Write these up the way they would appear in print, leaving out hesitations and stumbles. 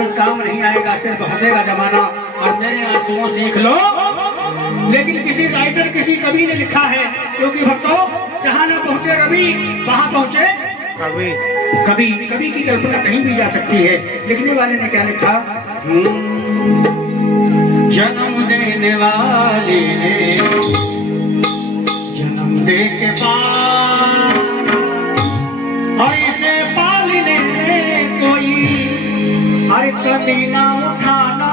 कोई काम नहीं आएगा, सिर्फ हंसेगा जमाना और मेरे आंसुओं सीख लो। लेकिन किसी राइटर किसी कवि ने लिखा है, क्योंकि भक्तों जहां न पहुंचे रवि वहां पहुंचे कवि। कवि कवि की कल्पना कहीं भी जा सकती है। लिखने वाले ने क्या लिखा? जन्म देने वाले ने जन्म दे के पाल और इसे पालने कोई हर कमी ना उठाना,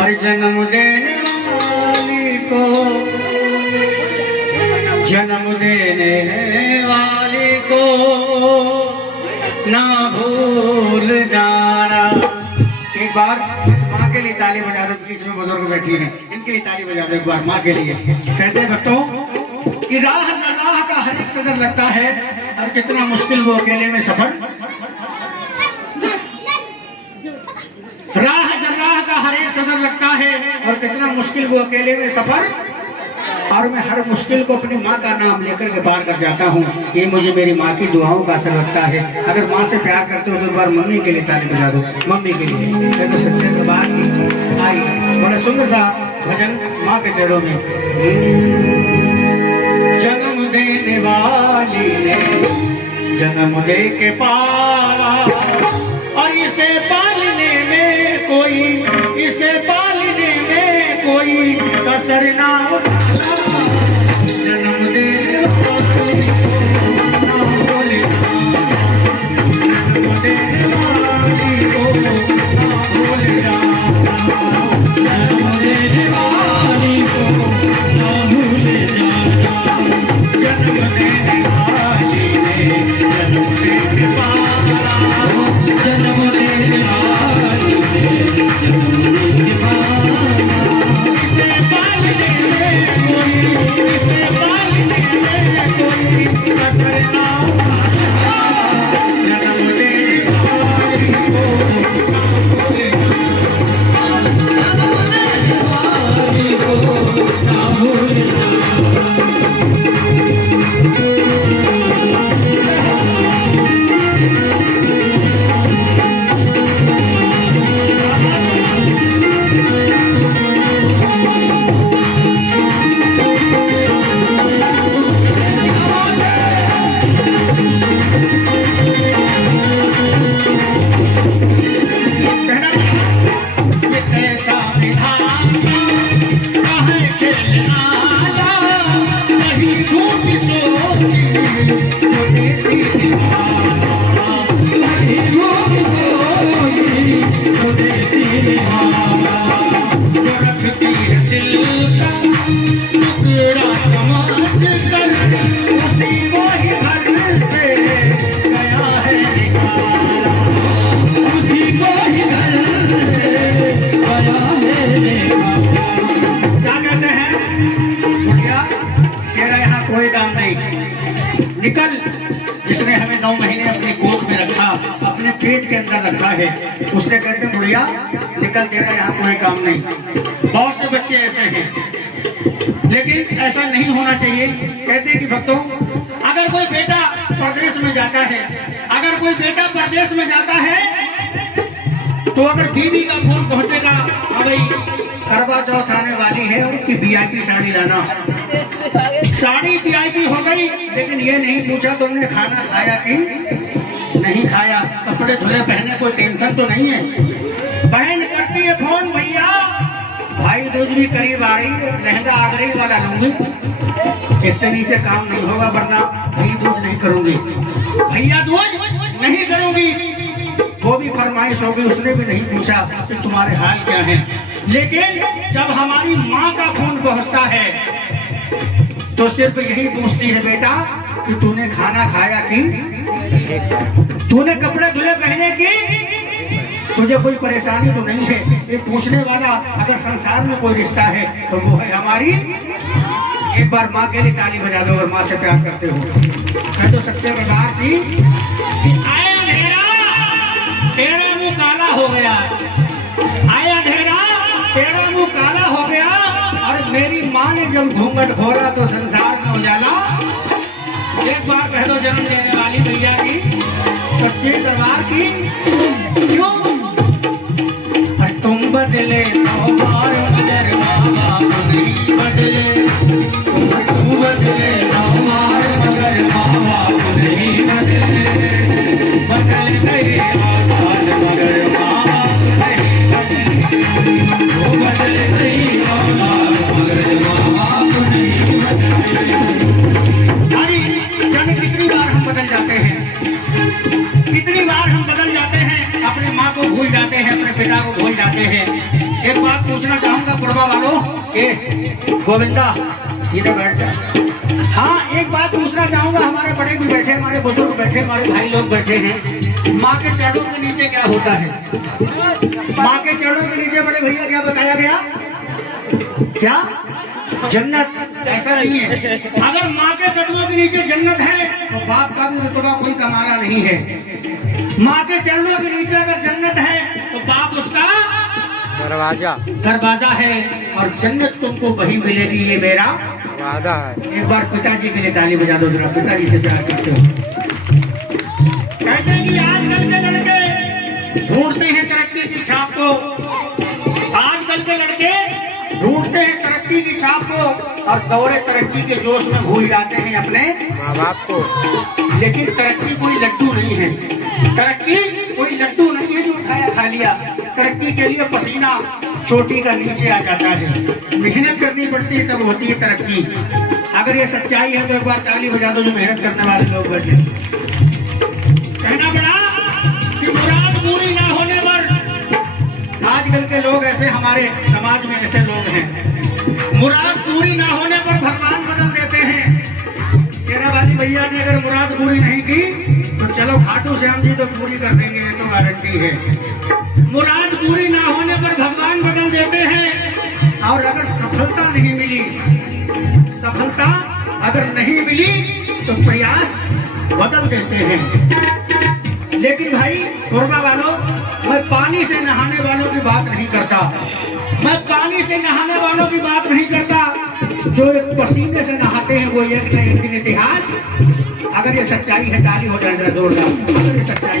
और जन्म देने वाली को जन्म देने वाली को ना भूल जाना। एक बार इस माँ के लिए ताली बजा दो, बीच में बुजुर्ग बैठी है, इनके लिए ताली बजा दो एक बार माँ के लिए। कहते हैं भक्तों कि राह का हर एक सदर लगता है, और कितना मुश्किल वो अकेले में सफर। राह का हर एक सदर लगता है, और कितना मुश्किल वो अकेले में सफर। और मैं हर मुश्किल को अपनी माँ का नाम लेकर के पार कर जाता हूँ। ये मुझे मेरी माँ की दुआओं का असर लगता है। अगर माँ से प्यार करते हो तो एक बार मम्मी के लिए ताली बजा दो, मम्मी के लिए। तो सच्चे प्रभात की आई बड़ा सुंदर सा भजन माँ के चरणों में। जन्म देने वाली ने जन्म दे के पाला, और इसे पालने में कोई इसे पालने में कोई कसर ना उठाना। जन्म देने वाली ना भूले, जन्म देने वाली को ना भूले जाना, जन्म देने वाली को ना भूले जाना। जन्म देने वाली ने जन्म दे के पाला, जन्म देने वाली ने जन्म दे के पाला। इसे पालने में कोई इसे पालने में कोई कसर ना उठाना। जन्म देने वाली को ना भूले, जन्म देने वाली को ना भूले। निकल, जिसने हमें 9 महीने अपनी गोद में रखा, अपने पेट के अंदर रखा है, उससे कहते हैं बुढ़िया निकल, तेरा यहाँ कोई काम नहीं। बहुत से बच्चे ऐसे हैं, लेकिन ऐसा नहीं होना चाहिए। कहते हैं कि भक्तों अगर कोई बेटा परदेश में जाता है, अगर कोई बेटा परदेश में जाता है तो अगर बीवी का फोन पहुंचेगा, भाई करवा चौथ आने वाली है, उनकी वीआईपी साड़ी लाना। साड़ी वीआईपी हो गई, लेकिन ये नहीं पूछा तुमने खाना खाया कि नहीं खाया, कपड़े धुले पहने, कोई टेंशन तो नहीं है। बहन करती है फोन, भैया भाई दूज भी करीब आ रही है, लहंगा आगरे वाला लूंगी, इससे नीचे काम नहीं होगा, वरना भाई दूज नहीं करूंगी, भैया दूज नहीं करूंगी। वो भी फरमाइश होगी, उसने भी नहीं पूछा कि तुम्हारे हाल क्या है। लेकिन जब हमारी माँ का फोन पहुंचता है तो सिर्फ यही पूछती है, बेटा कि तूने खाना खाया कि तूने कपड़े धुले पहने की, तुझे कोई परेशानी तो नहीं है। ये पूछने वाला अगर संसार में कोई रिश्ता है तो वो है हमारी। एक बार माँ के लिए ताली बजा दो और माँ से प्यार करते हो। मैं तो सच्चे दरबार की आया अंधेरा तेरा मुंह काला हो गया, आया अंधेरा तेरा मुंह काला हो गया, और मेरी माँ ने जब घूंघट खोला तो संसार में उजाला एक बार कह दो जन्म देने वाली मैया की सच्चे दरबार की क्यों? अरे तुम बदले तो मार मगर माँ बाप नहीं बदले, तुम बदले तो मार मगर माँ बाप नहीं बदले, बदल गए औलाद मगर माँ बाप नहीं बदले, तुम बदल गई औलाद मगर माँ बाप नहीं बदले। जाने कितनी बार हम बदल जाते हैं, कितनी बार हम बदल जाते हैं, अपने माँ को भूल जाते हैं, अपने पिता को भूल जाते हैं। एक बात पूछना चाहूंगा पुरबा वालों के, गोविंदा सीधे बैठ जा। हाँ, एक बात पूछना चाहूंगा, हमारे बड़े भी बैठे, हमारे बुजुर्ग बैठे, हमारे भाई लोग बैठे हैं, माँ के चरणों के नीचे क्या होता है? माँ के चरणों के नीचे बड़े भैया क्या बताया गया? क्या? जन्नत। ऐसा नहीं है, अगर माँ के कदमों के नीचे जन्नत है तो बाप का भी रुतबा कोई कमाना नहीं है। माँ के चरणों के नीचे अगर जन्नत है तो बाप उसका दरवाजा है, और जन्नत तुमको वही मिलेगी, ये मेरा वादा है। एक बार पिताजी के लिए ताली बजा दो जरा, पिताजी से प्यार करते हो। कहते हैं कि आजकल के लड़के ढूंढते हैं तरक्की की छाप को, आजकल के लड़के ढूंढते हैं तरक्की की छाप को, और दौरे तरक्की के जोश में भूल जाते हैं अपने माँ बाप को। लेकिन तरक्की कोई लड्डू नहीं है, तरक्की कोई लड्डू नहीं है जो उठाया खा लिया। तरक्की के लिए पसीना चोटी का नीचे आ जाता है, मेहनत करनी पड़ती है तब होती है तरक्की। अगर ये सच्चाई है तो एक बार ताली बजा दो जो मेहनत करने वाले लोग बैठे। कहना पड़ा कि मुराद पूरी ना होने पर, आजकल के लोग ऐसे, हमारे समाज में ऐसे लोग हैं, मुराद पूरी ना होने पर भगवान बदल देते हैं। शेरा वाली भैया ने अगर मुराद पूरी नहीं की तो चलो खाटू श्याम जी तो पूरी कर देंगे, ये तो गारंटी है। मुराद पूरी ना होने पर भगवान बदल देते हैं, और अगर सफलता नहीं मिली, सफलता अगर नहीं मिली तो प्रयास बदल देते हैं। लेकिन भाई कोरबा वालों, मैं पानी से नहाने वालों की बात नहीं करता, मैं पानी से नहाने वालों की बात नहीं करता, जो एक पसीने से नहाते हैं वो एक न एक दिन इतिहास। अगर ये सच्चाई है ताली हो जाए जरा जोरदार, अगर ये सच्चाई